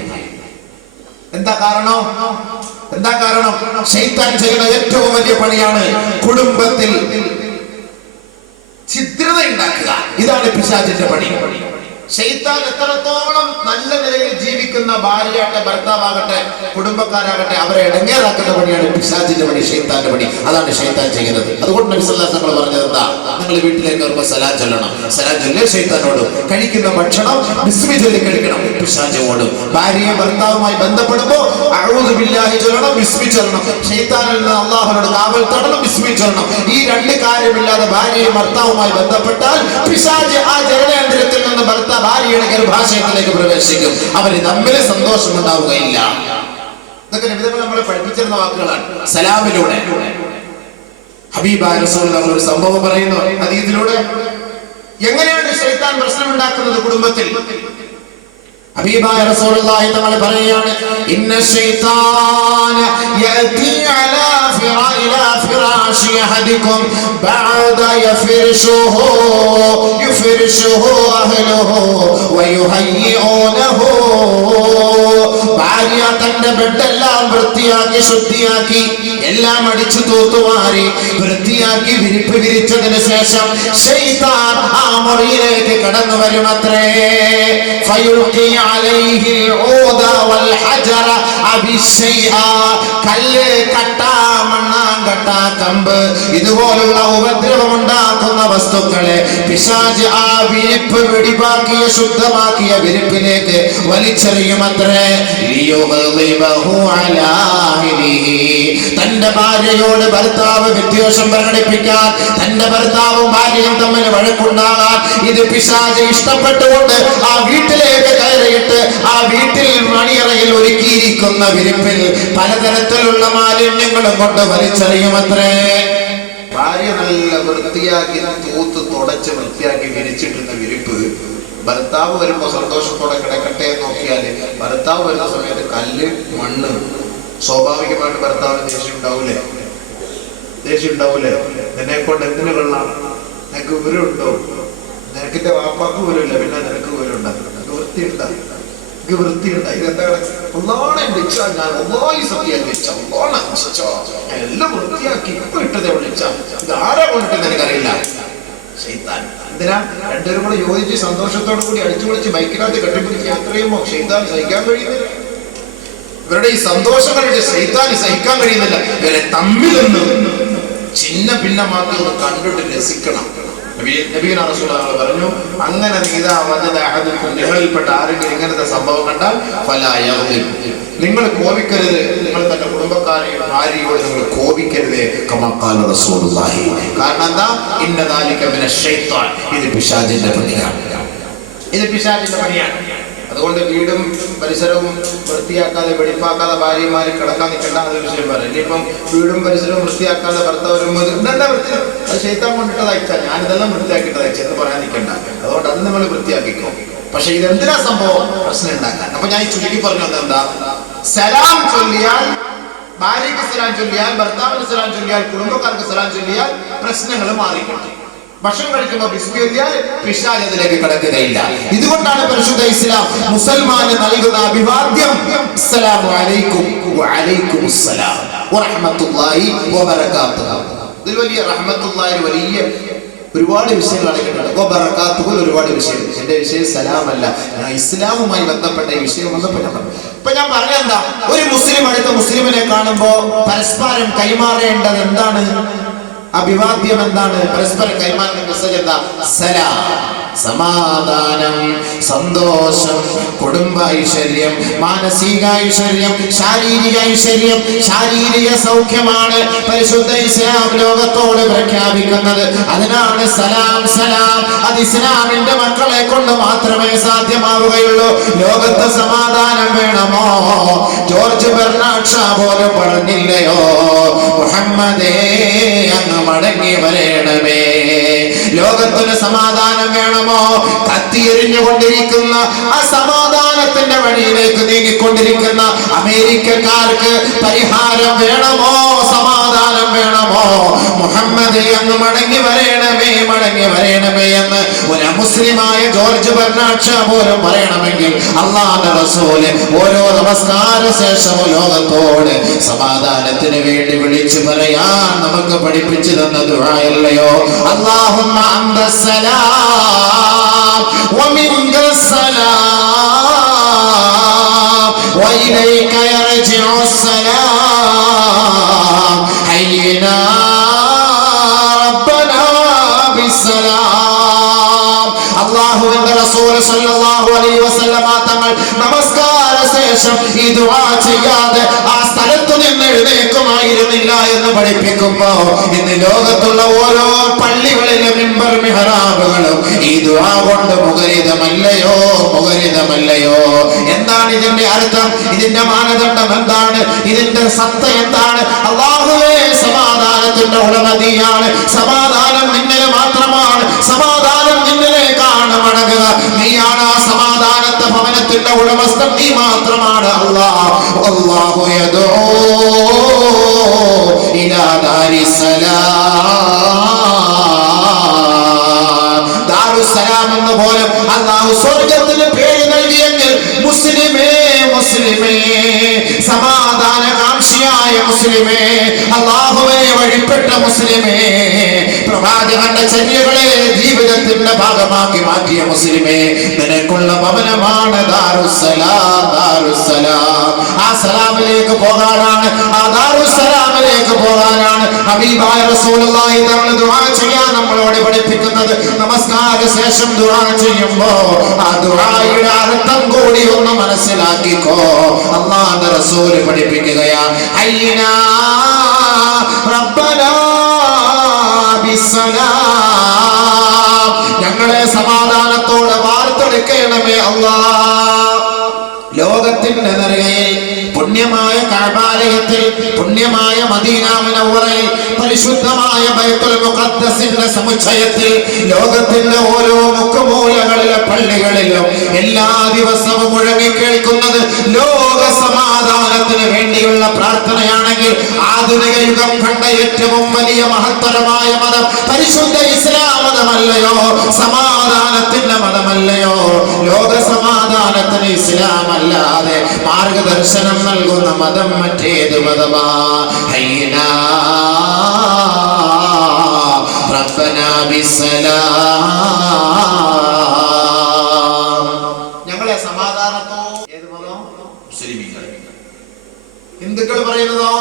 എന്താ കാരണം? ശൈത്താൻ ചെയ്യുന്ന ഏറ്റവും വലിയ പണിയാണ് കുടുംബത്തിൽ ഛിദ്രത ഉണ്ടാക്കുക. ഇതാണ് പിശാചിന്റെ പണി. ശൈത്താൻ എത്രത്തോളം നല്ല നിലയിൽ ജീവിക്കുന്ന ഭാര്യയാകട്ടെ, ഭർത്താവാകട്ടെ, കുടുംബക്കാരാകട്ടെ, അവരെ ഇടങ്ങേറാക്കുന്ന പണിയാണ് പിശാചിന്റെ പണി, ശൈത്താന്റെ പണി. അതാണ് ശൈത്താൻ ചെയ്യുന്നത്. അതുകൊണ്ട് നബി സല്ലല്ലാഹു അലൈഹി വസല്ലം പറഞ്ഞത് എന്താ? നിങ്ങൾ വീട്ടിലേക്ക് വരുമ്പോൾ സലാം ചൊല്ലണം. സലാം ചൊല്ലി ശൈത്താനോട് കഴിക്കുന്ന ഭക്ഷണം ബിസ്മി ചൊല്ലി കഴിക്കണം, പിശാചോടും. ഭാര്യയും ഭർത്താവുമായി ബന്ധപ്പെടുമ്പോൾ അഊദു ബില്ലാഹി ചൊല്ലണം, ബിസ്മി ചൊല്ലണം. ശൈത്താനിൽ നിന്ന് അല്ലാഹുവിനോട് കാവൽ തേടണം, ബിസ്മി ചൊല്ലണം. ഈ രണ്ട് കാര്യമില്ലാതെ ഭാര്യയും ഭർത്താവുമായി ബന്ധപ്പെട്ടാൽ പിശാച് ആ ജനനേന്ദ്രത്തിൽ നിന്ന് ഭാര്യയുടെ ഗർഭാശയത്തിലേക്ക് പ്രവേശിക്കും. അവര് തമ്മിൽ സന്തോഷം ഉണ്ടാവുകയില്ല. ഇതൊക്കെ നബിതങ്ങൾ നമ്മളെ പഠിപ്പിച്ചിരുന്ന വാക്കുകളാണ്. സലാമിലൂടെ ഹബീബായ റസൂലുള്ളാഹി ഒരു സംഭവം പറയുന്നു ഹദീസിലൂടെ. എങ്ങനെയാണ് ശൈത്താൻ പ്രശ്നം ഉണ്ടാക്കുന്നത് കുടുംബത്തിൽ? ഹബീബായ റസൂലുള്ളാഹി തആല പറയുകയാണ്, ഇന്ന ശൈത്താന യഅതി അലാ ഫിറാശി അഹദികും ബഅദ യുഫിർശുഹു അഹ്ലുഹു വയുഹയ്യിഊനഹു. ഭാര്യ തന്റെ ബെഡെല്ലാം വൃത്തിയാക്കി ശുദ്ധിയാക്കി എല്ലാം അടിച്ചു തൂത്തുവാരി വൃത്തിയാക്കി വിരിപ്പ് വിരിച്ചതിന് ശേഷം ശൈത്താൻ ആ മുറിയിലേക്ക് കടന്നു വരുമത്രേ. ഫയുൽഖി അലൈഹി ഊദ വൽ ഹജറ അബിശൈഅ. കല്ല്, കട്ട, മണ്ണാങ്കട്ട, കമ്പ്, ഇതുപോലുള്ള ഉപദ്രവം ഉണ്ടാക്കുന്ന വസ്തുക്കളെ പിശാച് ആ വിരിപ്പ് വെടിപ്പാക്കിയ ശുദ്ധമാക്കിയ വിരിപ്പിലേക്ക് വലിച്ചെറിയുമത്രേ. ലിയുഗ്ളിബഹു അലാ തന്റെ ഭാര്യയോട് ഭർത്താവ് വിദ്വേഷം പ്രകടിപ്പിക്കാൻ, തന്റെ ഭർത്താവും ഭാര്യയും തമ്മിൽ വഴക്കുണ്ടാകാൻ ഇത് പിശാച് ഇഷ്ടപ്പെട്ടുകൊണ്ട് ആ വീട്ടിലേക്ക് കയറിയിട്ട് ആ വീട്ടിൽ മണിയറയിൽ ഒരുക്കിയിരിക്കുന്ന വിരിപ്പിൽ പലതരത്തിലുള്ള മാലിന്യങ്ങളും കൊണ്ട് വലിച്ചെറിയുമത്രേ. ഭാര്യ നല്ല വൃത്തിയാക്കി തൂത്ത് തുടച്ച് വൃത്തിയാക്കി വിരിച്ചിട്ടുള്ള വിരിപ്പ് ഭർത്താവ് വരുമ്പോ സന്തോഷത്തോടെ കിടക്കട്ടെ എന്ന് നോക്കിയാല് ഭർത്താവ് വരുന്ന സമയത്ത് കല്ല്, മണ്ണ്, സ്വാഭാവികമായിട്ട് ഭർത്താവിന് ദേഷ്യം ഉണ്ടാവൂലേ? നിന്നെ കൊണ്ട് എന്തിനു കൊള്ളാം? നിനക്ക് വിവരമുണ്ടോ? നിനക്കിന്റെ വാപ്പാക്ക് വിവരമില്ല, പിന്നെ നിനക്ക് വിവരമുണ്ടാകും. വൃത്തിയുണ്ടായി ഇതെന്താ വെച്ചാൽ ഞാൻ സത്യം വെച്ചോ എല്ലാം വൃത്തിയാക്കി ഇപ്പൊ ഇട്ടതേ വിളിച്ചാ ഇത് ആരാ കൊണ്ടിട്ട് നിനക്കറിയില്ല. ശൈത്താൻ എന്തിനാ രണ്ടുപേരും കൂടെ യോജിച്ച് സന്തോഷത്തോടു കൂടി അടിച്ചു പൊളിച്ച് ബൈക്കിനകത്ത് കെട്ടിപ്പിടിച്ച് യാത്ര ചെയ്യുമ്പോ ശൈത്താൻ സഹിക്കാൻ കഴിയുന്നില്ല. ഇവരുടെ ഈ സന്തോഷങ്ങളുടെ ശൈത്താൻ സഹിക്കാൻ കഴിയുന്നില്ല. ഇവരെ തമ്മിലൊന്ന് ചിന്ന ഭിന്നമാക്കി ഒന്ന് കണ്ടിട്ട് രസിക്കണം. നബിയുനാ റസൂലുള്ളാഹി പറഞ്ഞു, അങ്ങനെ നിങ്ങളിൽപ്പെട്ട ആരെങ്കിലും ഇങ്ങനത്തെ സംഭവം കണ്ടാൽ നിങ്ങൾ കോപിക്കരുത്, നിങ്ങൾ തന്റെ കുടുംബക്കാരെയും ഭാര്യയോട് നിങ്ങൾ കോപിക്കരുത്. കമാ റസൂലുള്ളാഹി. കാരണം എന്താ? ഇന്ന ദാലിക മിനശ് ശൈത്താൻ. ഇത് പിശാചിന്റെ പണിയാണ്. അതുകൊണ്ട് വീടും പരിസരവും വൃത്തിയാക്കാതെ വെടിപ്പാക്കാതെ ഭാര്യമാര് കിടക്കാൻ നിൽക്കേണ്ട, അതൊരു വിഷയം പറയാം. ഇനിയിപ്പം വീടും പരിസരവും വൃത്തിയാക്കാതെ ഭർത്താവ് ഇതെന്താ വൃത്തി, അത് ശൈത്താൻ കൊണ്ടിട്ട് തയ്ച്ചാൽ ഞാനിതെല്ലാം വൃത്തിയാക്കിയിട്ട് തയ്ച്ചെന്ന് പറയാൻ നിൽക്കണ്ട. അതുകൊണ്ട് അത് നമ്മൾ വൃത്തിയാക്കിക്കോ. പക്ഷെ ഇതെന്തിനാ സംഭവം? പ്രശ്നം ഉണ്ടാക്കാൻ. അപ്പൊ ഞാൻ ചുരുക്കി പറഞ്ഞു എന്താ, സലാം ചൊല്ലിയാൽ, ഭാര്യയ്ക്ക് സലാം ചൊല്ലിയാൽ, ഭർത്താവിന് സലാം ചൊല്ലിയാൽ, കുടുംബക്കാർക്ക് സലാം ചൊല്ലിയാൽ പ്രശ്നങ്ങൾ മാറിക്കിട്ടും. ഭക്ഷണം കഴിക്കുമ്പോൾ ബിസ്മി ചൊല്ലിയാൽ പിശാച് അതിലേക്ക് കടക്കുകയില്ല. ഇതുകൊണ്ടാണ് പരിശുദ്ധ ഇസ്ലാം മുസൽമാന് നൽകുന്ന അഭിവാദ്യം അസ്സലാമു അലൈക്കും വഅലൈക്കുമുസ്സലാം വറഹ്മത്തുള്ളാഹി വബറകാതുഹു. ഇതിൽ വലിയ റഹ്മത്തുള്ളാഹി വലിയ ഒരുപാട് വിഷയങ്ങൾ അടങ്ങിയിട്ടുണ്ട്. വബറകാതുഹു ഒരുപാട് വിഷയം. എന്റെ വിഷയം സലാമല്ല, ഞാൻ ഇസ്ലാമുമായി ബന്ധപ്പെട്ട ഈ വിഷയം ബന്ധപ്പെട്ടതാണ്. ഇപ്പൊ ഞാൻ പറഞ്ഞെന്താ, ഒരു മുസ്ലിം അടുത്ത മുസ്ലിമിനെ കാണുമ്പോ പരസ്പരം കൈമാറേണ്ടത് എന്താണ്? അഭിവാദ്യം എന്താണ്? പരസ്പരം കൈമാറുന്ന മെസ്സേജ് എന്താ? സലാം, സമാധാനം, സന്തോഷം, കുടുംബ ഐശ്വര്യം, മാനസിക ഐശ്വര്യം, ശാരീരിക ഐശ്വര്യം, ശാരീരിക സൗഖ്യമാണ് പരിശുദ്ധ ഇസ്ലാം ലോകത്തോട് പ്രഖ്യാപിക്കുന്നത്. അതിനാണ് സലാം. സലാം അത് ഇസ്ലാമിന്റെ മക്കളെ കൊണ്ട് മാത്രമേ സാധ്യമാവുകയുള്ളൂ. ലോകത്ത് സമാധാനം വേണമോ? ജോർജ് ബെർണാഡ് ഷാ പോലും പറഞ്ഞില്ലയോ, മുഹമ്മദേ അങ്ങ് മടങ്ങി വരേണമേ. ലോകത്തിന് സമാധാനം വേണമോ? കത്തിയെരിഞ്ഞുകൊണ്ടിരിക്കുന്ന ആ സമാധാനത്തിന്റെ വഴിയിലേക്ക് നീങ്ങിക്കൊണ്ടിരിക്കുന്ന അമേരിക്കക്കാർക്ക് പരിഹാരം വേണമോ? സമാധാനം വേണമോ? മുഹമ്മദ് അങ്ങ് മടങ്ങി വരേണമേ, മടങ്ങി വരേണമേ എന്ന് ഒരു മുസ്ലിമായ ജോർജ് ബെർണാഡ് ഷാ പോലും പറയണമെങ്കിൽ അല്ലാഹുവിന്റെ റസൂല് ഓരോ നമസ്കാര ശേഷവും ലോകത്തോട് സമാധാനത്തിന് വേണ്ടി വിളിച്ചു പറയാൻ നമുക്ക് പഠിപ്പിച്ചു തന്ന ദുആയല്ലയോ, അല്ലാഹുമ്മ അന്തസ്സലാം വമിൻകസ്സലാം വഇലൈക യർജിഉസ്സലാം ഹയ്യിനാ റബ്ബനാ ബിസ്സലാം. അല്ലാഹുവിന്റെ റസൂൽ സല്ലല്ലാഹു അലൈഹി വസല്ലമ തങ്ങൾ നമസ്കാര ശേഷം ഈ ദുആ ചെയ്യാതെ ആ സ്ഥലത്തു നിന്ന് എഴുന്നേൽക്കുമായിരുന്നില്ല എന്ന് പഠിപ്പിക്കുമ്പോ ഇന്ന് ലോകത്തുള്ള ഓരോ പള്ളികളിലും മിമ്പർ മിഹ്റാബുകളും ഈ ദുആ കൊണ്ട് മുഖരിതമല്ലയോ, മുഖരിതമല്ലയോ? എന്താണ് ഇതിന്റെ അർത്ഥം? ഇതിന്റെ മാനദണ്ഡം എന്താണ്? ഇതിന്റെ സത്ത എന്താണ്? അല്ലാഹുവേ, സമാധാനത്തിന്റെ ഉടമതിയാണ്. സമാധാനം നിന്നിലെ മാത്രമാണ്. സമാധാനം നിന്നിലേക്കാണ് മടങ്ങുക. നീയാണ് ആ സമാധാനത്തെ ഭവനത്തിന്റെ ഉടമസ്ഥൻ, നീ മാത്രമാണ്. അല്ലാഹു യദഊ ഇലാ ദാരിസ്സലാം. ദാരുസ്സലാം എന്ന് പോലും അല്ലാഹു സ്വർഗ്ഗത്തിന് പേര് നൽകിയെങ്കിൽ മുസ്ലിമേ, മുസ്ലിമേ, സമാധാനകാംക്ഷിയായ മുസ്ലിമേ, അല്ലാഹുവേ വഴിപ്പെട്ട മുസ്ലിമേ, പ്രവാചകന്റെ ചര്യകളെ ജീവിതത്തിന്റെ ഭാഗമാക്കി മാറ്റിയ മുസ്ലിമേ, നിനക്കുള്ള ഭവനമാണ് ദാരുസ്സലാം. ദാരുസ്സലാം ആ സലാമിലേക്ക് പോകാനാണ്, ആ ദാരുസ്സലാമിലേക്ക് പോകാനാണ് ഹബീബായ റസൂലുള്ളാഹി തങ്ങൾ ദുആ ചെയ്യാൻ നമ്മളോട് പഠിപ്പിക്കുന്നത്. നമസ്കാര ശേഷം ദുആ ചെയ്യുമ്പോ ആ ദുആയുടെ അർത്ഥം കൂടി ഒന്ന് മനസ്സിലാക്കിക്കോ. അല്ലാഹുവിന്റെ റസൂൽ പഠിപ്പിക്കുകയാ, ഹയ്യിനാ റബ്ബനാ ബിസ്സലാം, ഞങ്ങളെ സമാധാനത്തോടെ വാർത്തെടുക്കണമേ അല്ലാഹ്. ലോകത്തിന്റെ നെറുകയിൽ പുണ്യമായ കഅബാലയത്തിൽ, പുണ്യമായ മദീന മുനവ്വറയിൽ, പരിശുദ്ധമായ ബൈത്തുൽ മുഖദ്ദസിന്റെ സമുച്ചയത്തിൽ, ലോകത്തിന്റെ ഓരോ മുക്കുമൂലകളിലെ പള്ളികളിലും എല്ലാ ദിവസവും മുഴങ്ങിക്കേൾക്കുന്നത് ലോക സമാധാനത്തിന് വേണ്ടിയുള്ള പ്രാർത്ഥനയാണെങ്കിൽ ആധുനിക യുഗം കണ്ട ഏറ്റവും വലിയ മഹത്തരമായ മതം പരിശുദ്ധ ഇസ്ലാം മതമല്ലയോ? സമാധാനത്തിന്റെ മതമല്ലയോ? ലോക സമാധാനത്തിന് ഇസ്ലാം അല്ലാതെ മാർഗദർശനം നൽകുന്ന മതം മറ്റേത് മതമാ? ഹയ്യിനാ റബ്ബനാ ബിസ്സലാം, ഞങ്ങളെ സമാധാനത്തോ. ഏത് മതം? മുസ്ലിമീങ്ങൾ. ഹിന്ദുക്കൾ പറയുന്നതോ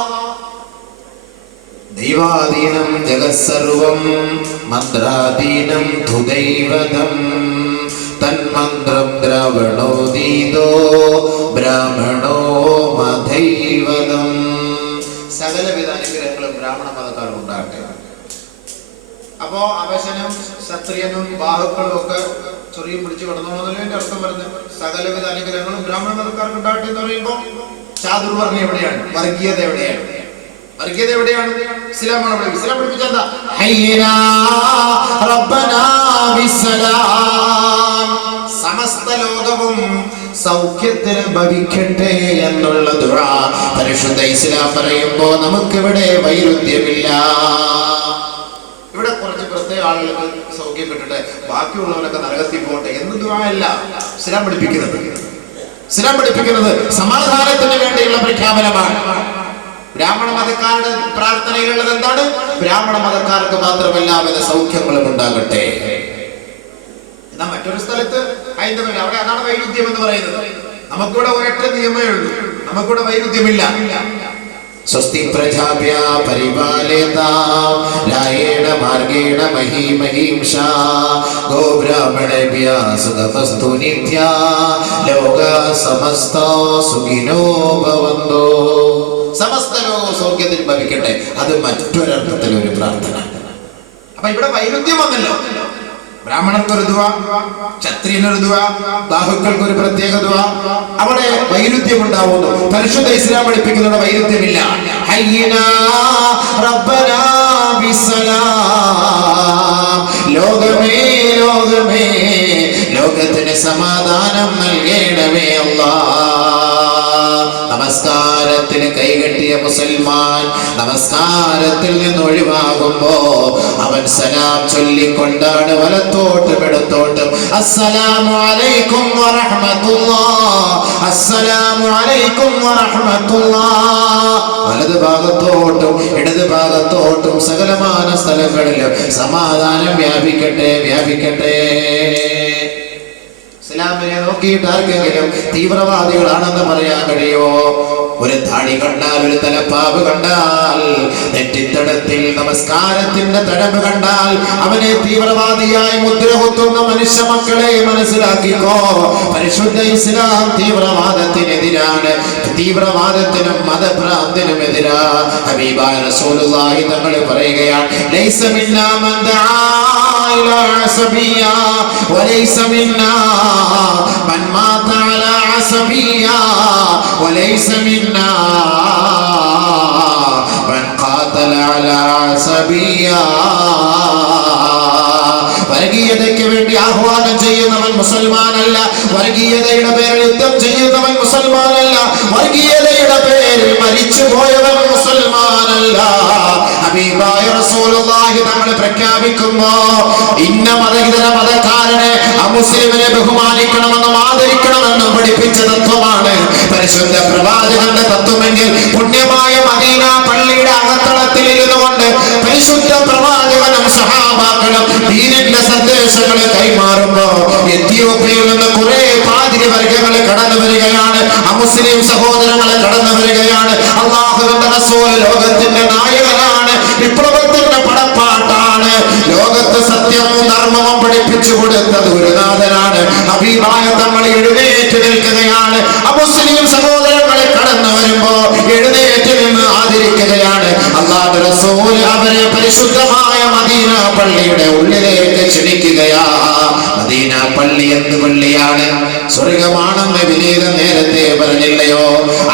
ദൈവാധീനം ജഗത്സർവം മന്ത്രാധീനം ധുദൈവതം തന്മന്ത്രം ദ്രവണോദീതോ ബ്രാഹ്മണോ മധൈവതം. സകലവിധ അനുഗ്രഹങ്ങളും ബ്രാഹ്മണ മതക്കാർ ഉണ്ടാകട്ടെ. അപ്പോ അവശനും ക്ഷത്രിയനും ബാഹുക്കളും ഒക്കെ ചൊറിയും പിടിച്ച് കിടന്നോന്നതിന്റെ അർത്ഥം പറഞ്ഞ് സകലവിധ അനുഗ്രഹങ്ങളും ബ്രാഹ്മണ മതക്കാർക്ക് ഉണ്ടാകട്ടെ എന്ന് പറയുമ്പോൾ ചാതുർവർണ്ണ എവിടെയാണ്? വർഗീയത എവിടെയാണ്? വർഗീയത എവിടെയാണ്? ഇസ്ലാമാണ്. ഇസ്ലാം പഠിപ്പിച്ചെന്താ? ഹയ്യിനാ റബ്ബനാ ബിസ്സലാം, സമസ്ത ലോകവും സൗഖ്യത്തിൽ ഭവിക്കട്ടെ എന്നുള്ള ദുആ പരിശുദ്ധ ഇസ്ലാം പറയുമ്പോ നമുക്കിവിടെ വൈരുദ്ധ്യമില്ല. ഇവിടെ കുറച്ച് പ്രത്യേക ആളുകൾക്ക് സൗഖ്യം കിട്ടട്ടെ, ബാക്കിയുള്ളവരൊക്കെ നരകത്തിൽ പോകട്ടെ എന്ന് ദുആ അല്ല ഇസ്ലാം പഠിപ്പിക്കുന്നത്. ഇസ്ലാം പഠിപ്പിക്കുന്നത് സമാധാനത്തിന് വേണ്ടിയുള്ള പ്രഖ്യാപനമാണ്. ബ്രാഹ്മണ മതക്കാരുടെ പ്രാർത്ഥനയിലുള്ളത് എന്താണ്? ബ്രാഹ്മണ മതക്കാർക്ക് മാത്രമല്ല വിധ സൗഖ്യങ്ങളും ഉണ്ടാകട്ടെ. എന്നാൽ മറ്റൊരു സ്ഥലത്ത് ഹൈന്ദവർ, അവിടെ അതാണ് വൈരുദ്ധ്യം എന്ന് പറയുന്നത്. നമുക്കിവിടെ ഒരൊറ്റ നിയമമേ ഉള്ളൂ, നമുക്കിവിടെ വൈരുദ്ധ്യമില്ല. സ്വസ്തി പ്രജാഭ്യ പരിപാലയതാം ന്യായേന മാർഗേണ മഹീമഹീംഷാ ഗോബ്രാഹ്മണേഭ്യ സുഖമസ്തു നിത്യാ ലോകാ സമസ്തോ സുഖിനോ ഭവന്തോ. സമസ്ത ലോകവും സൗഖ്യത്തിൽ ഭവിക്കട്ടെ, അത് മറ്റൊരർത്ഥത്തിൽ ഒരു പ്രാർത്ഥന. അപ്പൊ ഇവിടെ വൈരുദ്ധ്യം വന്നല്ലോ. ബ്രാഹ്മണർക്കൊരു ദുആ, ക്ഷത്രിയനൊരു ദുആ, ബാഹുക്കൾക്ക് ഒരു പ്രത്യേക ദുആ. അവിടെ വൈരുദ്ധ്യം ഉണ്ടാവുന്നു. പരിശുദ്ധ ഇസ്ലാം പഠിപ്പിക്കുന്ന വൈരുദ്ധ്യമില്ല. ഹയ്യിനാ റബ്ബനാ ബിസ്സലാം, ലോകമേ ലോകമേ ലോകത്തിന് സമാധാനം നൽകണമേ അല്ലാഹ്. നമസ്കാരത്തിന് കൈകെട്ടിയ മുസൽമാൻ നമസ്കാരത്തിൽ നിന്ന് ഒഴിവാകുമ്പോ അവൻ സലാം ചൊല്ലിക്കൊണ്ടാണ് വലത്തോട്ടും ഇടത്തോട്ടും അസ്സലാമു അലൈക്കും വറഹ്മത്തുള്ളാഹ്, അസ്സലാമു അലൈക്കും വറഹ്മത്തുള്ളാഹ്. വലത് ഭാഗത്തോട്ടും ഇടത് ഭാഗത്തോട്ടും സകലമാന സ്ഥലങ്ങളിലും സമാധാനം വ്യാപിക്കട്ടെ, വ്യാപിക്കട്ടെ. ഇസ്ലാമിനെ നോക്കിയിട്ട് ആർക്കെങ്കിലും തീവ്രവാദികളാണെന്ന് പറയാൻ കഴിയോ? ഒരു താടി കണ്ടാൽ, ഒരു തലപ്പാവ് കണ്ടാൽ, നെറ്റിത്തടത്തിൽ നമസ്കാരത്തിന്റെ തടവ് കണ്ടാൽ അവനെ തീവ്രവാദിയായി മുദ്ര കുത്തുന്ന മനുഷ്യ മക്കളെ മനസ്സിലാക്കിക്കോ. പരിശുദ്ധ ഇസ്ലാം തീവ്രവാദത്തിനെതിരാണ്, തീവ്രവാദത്തിനും മതഭ്രാന്തിനും എതിരാ. ഹബീബായ റസൂലുള്ളാഹി തങ്ങൾ പറയുകയാണ്, ലൈസ മിന്നാ മൻ ദആ ഇലാ അസബിയ്യ വലൈസ മിന്നാ മൻ മാത അലാ അസബിയ്യ വലൈസ മിന്നാ മൻ ഖാതല അലാ അസബിയ്യ. വർഗീയതയ്ക്ക് വേണ്ടി ആഹ്വാനം ചെയ്യുന്നവൻ മുസൽമാനല്ല. വർഗീയതയുടെ പേരിൽ യുദ്ധം ചെയ്യുന്നവൻ മുസൽമാനല്ല. വർഗീയതയുടെ പേരിൽ മരിച്ചു പോയവൻ മുസൽമാനല്ല. ഹബീബായ റസൂലുള്ളാഹി തങ്ങൾ പ്രഖ്യാപിക്കുമ്പോ ഇന്ന മതഹിതര മതക്കാരനെ അമുസ്ലിമിനെ ബഹുമാനിക്കണമെന്നും ആദരിക്കണമെന്നും പഠിപ്പിച്ച തത്വമാണ് പരിശുദ്ധ പ്രവാചകന്റെ തത്വമെങ്കിൽ പുണ്യമായ മദീന പള്ളിയുടെ അകത്തളത്തിൽ ഇരുന്നു കൊണ്ട് പരിശുദ്ധ പ്രവാചകനും സഹാബാക്കളും ദീനിന്റെ സന്ദേശങ്ങൾ കൈമാറുമ്പോ എത്യോപ്യയിൽ നിന്ന് കുറെ പാതിരി വർഗങ്ങൾ കടന്നു വരികയാണ്, അമുസ്ലിം സഹോദരങ്ങൾ കടന്നു വരികയാണ്. അല്ലാഹുവിന്റെ റസൂൽ ലോകത്തിന്റെ നായകനാണ്, വിപ്ലവത്തിന്റെ പടപ്പാട്ടാണ്. ലോകത്ത് സത്യവും ധർമ്മവും പഠിപ്പിച്ചു കൊടുത്ത ഗുരുനാഥനാണ്. ഹബീബായ തങ്ങൾ എഴുന്നേറ്റ് നിൽക്കുകയാണ്. മുസ്ലിം സഹോദരങ്ങളെ കടന്നു വരുമ്പോ എഴുന്നേറ്റ് നിന്ന് ആദരിക്കുകയാണ്. അല്ലാഹു റസൂൽ അവരെ പരിശുദ്ധമായ മദീന പള്ളിയുടെ ഉള്ളിലേക്ക് ക്ഷണിക്കുകയാ. മദീന പള്ളി എന്ത് പള്ളിയാണ്? സ്വർഗമാണെന്ന് വിനീത നേരത്തെ പറഞ്ഞില്ലയോ?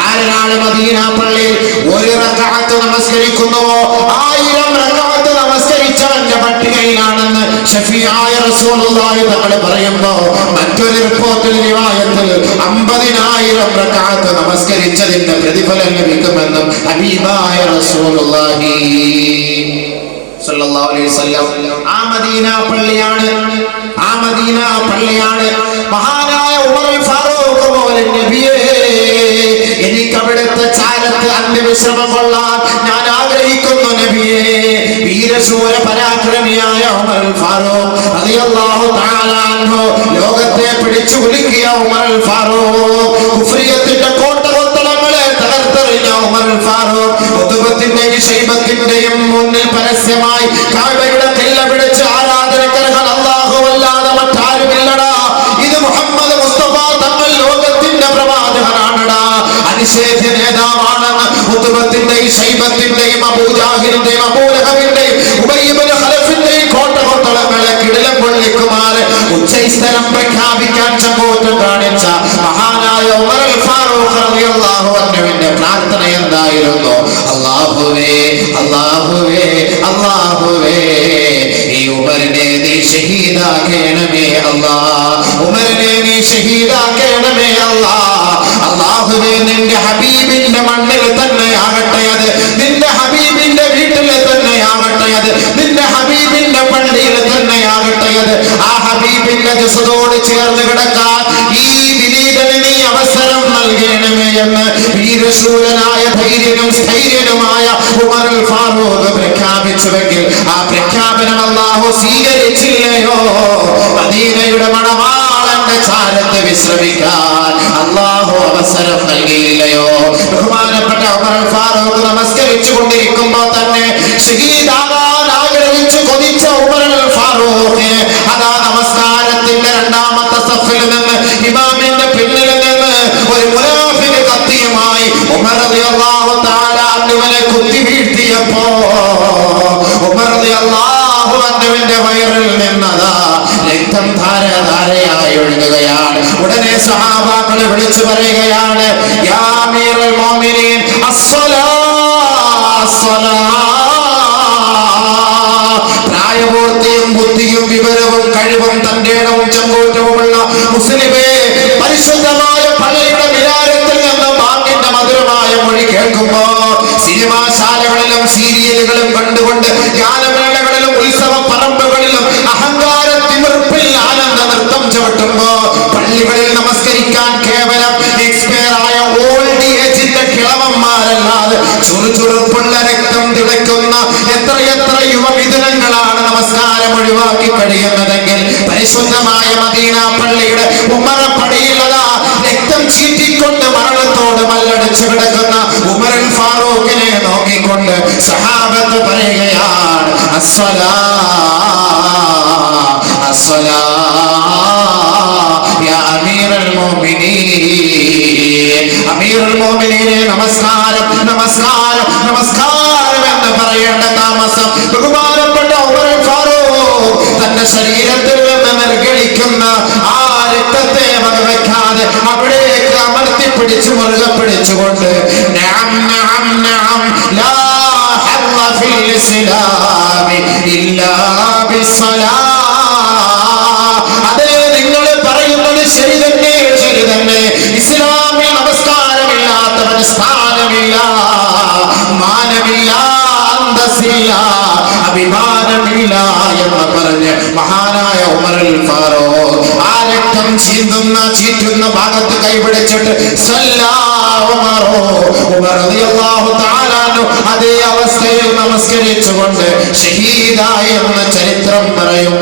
ആരാണ് മദീന പള്ളിയിൽ ഒരു റക്അത്ത് നമസ്കരിക്കുന്നുവോ 1000 റക്അത്ത് നമസ്കരിച്ചവന്റെ പട്ടികയിലാണെന്ന് ശഫീആയ റസൂലുള്ളാഹി തങ്ങൾ പറയുമ്പോ മറ്റൊരു റിപ്പോർട്ടിൽ റിവായത്തിൽ 50000 റക്അത്ത് നമസ്കരിച്ചതിന്റെ പ്രതിഫലം ലഭിക്കുമെന്നും ഹബീബായ റസൂലുള്ളാഹി സല്ലല്ലാഹു അലൈഹി വസല്ലം. ആ മദീന പള്ളിയാണ് മഹാനായ ഉമർ ഫാറൂഖ് പോലെ നബിയേ, എനിക്ക് അവിടുത്തെ ചാരത്ത് അന്ത്യവിശ്രമം കൊള്ളാൻ ഞാൻ ആഗ്രഹിക്കുന്നു നബിയേ. വീരശൂര പരാക്രമിയായ ഉമർ ഫാറൂഖ് റളിയല്ലാഹു തആല അൻഹു ലോകത്തെ പിടിച്ചു കുലുക്കിയ ഉമർ ഫാറൂഖ്, കുഫ്രിയത്തിന്റെ കോട്ടകൊത്തളങ്ങളെ തകർത്തെറിഞ്ഞ ഉമർ ഫാറൂഖ്, ഉതുബത്തിന്റെയും ശൈബത്തിന്റെയും മുന്നിൽ പരസ്യമായി കഅബയുടെ കില്ല പിടിച്ച് ആരാധനകൾ അല്ലാഹുവല്ലാതെ മറ്റാരുമില്ലടാ, ഇത് മുഹമ്മദ് മുസ്തഫ തങ്ങൾ ലോകത്തിന്റെ പ്രവാചകനാണടാ, അനിഷേധ്യ നേതാവാണെന്ന് ഉതുബത്തിന്റെയും ശൈബത്തിന്റെയും അബൂജാഹിലിന്റെയും അബൂലഹബിന്റെയും ഉബയ്യ് ഇബ്നു ഖലഫിന്റെയും കോട്ടകൊത്തളങ്ങളെ കിടിലം കൊള്ളിക്കുമാറ് ഉച്ചസ്ഥലം പ്രഖ്യാപിക്കാൻ ചങ്കോറ്റം കാണിച്ച മഹാനായ ഉമർ ഫാറൂഖ് റളിയല്ലാഹു അൻഹുവിന്റെ പ്രാർത്ഥന എന്തായിരുന്നു? അല്ലാഹുവേ അല്ലാഹുവേ അല്ലാഹുവേ, ഈ ഉമറിനെ നീ ഷഹീദാക്കണമേ അല്ലാഹ്, ഉമറിനെ നീ ഷഹീദാക്കണമേ അല്ലാഹ്. അല്ലാഹുവേ, നിന്റെ ഹബീബിന്റെ മണ്ണിൽ തന്നെ ആകട്ടെ അത്, നിന്റെ ഹബീബിന്റെ വീട്ടിൽ തന്നെ ആകട്ടെ അത്, നിന്റെ ഹബീബിന്റെ പള്ളിയിൽ തന്നെ ആകട്ടെ അത്. ആ ഹബീബിന്റെ ജസദോട് ചേർന്ന് കിടക്കാൻ ഈ വിനീതന് നീ അവസരം നൽകണമേ എന്ന് വീരശൂരനായ സ്ഥൈര്യനുമായ ഉമർ ഫാറൂഖ് പ്രഖ്യാപിച്ചുവെങ്കിൽ ആ പ്രഖ്യാപനം അല്ലാഹു സ്വീകരിച്ചില്ലയോ? മദീനയുടെ മണവാളന്റെ ചാരത്ത് വിശ്രമിക്കാൻ അല്ലാഹു അവസരം നൽകിയില്ലയോ? ബഹുമാനപ്പെട്ട ഉമർ ഫാറൂഖ് നമസ്കരിച്ചു കൊണ്ടിരിക്കുമ്പോൾ തന്നെ ഷഹീദാകാൻ ആഗ്രഹിച്ചു കൊതിച്ച ഉമർ ഫാറൂഖ് അതാ നമസ്കാരത്തിന്റെ രണ്ടാമത്തെ സഫിൽ നിന്ന് ഇമാമിന്റെ പിന്നിൽ നിന്ന് ഒരു മുനാഫിഖ് കത്തിയുമായി ഉമർ റളിയല്ലാഹു തആല അൻഹുവിനെ കുത്തി വീഴ്ത്തിയപ്പോ ഉമർ റളിയല്ലാഹു അൻഹുവിന്റെ വയറിൽ നിന്നതാ രക്തം ധാരയായി ഒഴുകുകയാണ്. ഉടനെ സഹാബാക്കളെ വിളിച്ചു പറയുകയാണ്, യാ അമീറുൽ മുഅ്മിനീൻ അസ്സലാ അസ്സലാ. പ്രായപൂർത്തിയും ബുദ്ധിയും വിവരവും കഴിവും തന്റെ ഇടവും ചങ്കൂറ്റവുമുള്ള മുസ്ലിമേ, പരിശുദ്ധമായ പള്ളിയുടെ വിചാരത്തിൽ നിന്ന് വാങ്ങിന്റെ മധുരമായ മൊഴി കേൾക്കുമ്പോ സിനിമാശാലകളിലും സീരിയലുകളും കണ്ടുകൊണ്ട് ഗാനമേളകളിലും ഉത്സവ പറമ്പുകളിലും അഹങ്കാര തിമിർപ്പിൽ ആനന്ദ നൃത്തം ചവിട്ടുമ്പോ പള്ളികളിൽ നമസ്കരിക്കാൻ കേവലം എക്സ്പയറായ ഓൾഡ് ഏജിന്റെ കിളവന്മാരല്ലാതെ ചുറുചുറുപ്പുള്ള രക്തം തിളയ്ക്കുന്ന എത്രയെത്ര യുവമിഥുനങ്ങളാണ് നമസ്കാരം ഒഴിവാക്കി കഴിയുന്നതെങ്കിൽ പരിശുദ്ധമായ മദീന പള്ളിയുടെ ഉമ്മറപ്പടിയിലതാ രക്തം ചീറ്റിക്കൊണ്ട് മരണത്തോട് മല്ലടിച്ചു കിടക്കുന്ന ഉമർ ഫാറൂഖിനെ നോക്കിക്കൊണ്ട് സഹാബത്ത് പറയുകയാണ്, അസ്സലാ അസ്സലാ യാ അമീറുൽ മുഅ്മിനീൻ. അമീറുൽ മുഅ്മിനീനെ നമസ്കാരം നമസ്കാരം നമസ്കാരം എന്ന് പറയേണ്ട താമസം ബഹുമാനപ്പെട്ട ഉമർ ഫാറൂഖ് തന്റെ ശരീരത്തിൽ നിന്ന് നിർഗളിക്കുന്ന ആ രക്തത്തെ വകവെക്കാതെ അവിടേക്ക് അമർത്തി പിടിച്ചു മുറുകെ പിടിച്ചുകൊണ്ട് നഅം നഅം നഅം ലാ ഹദ്ദ ഫിൽ ഇസ്ലാമി ഇല്ലാ ബിസ്സലാ. അതേ, നിങ്ങൾ പറയുന്നത് ശരി തന്നെ, ശരി തന്നെ. ഇസ്ലാമിൽ നമസ്കാരമില്ലാത്തവന് സ്ഥാനമില്ല, മാനമില്ല, അന്തസ്സില്ല, അഭിമാനമില്ല എന്ന് പറഞ്ഞ് മഹാനായ ഉമർ ഫാറൂഖ് ആ രക്തം ചീറ്റുന്ന ഭാഗത്ത് കൈപിടിച്ചിട്ട് അതേ അവസ്ഥയിൽ നമസ്കരിച്ചുകൊണ്ട് ഷഹീദായി എന്ന ചരിത്രം പറയുമ്പോൾ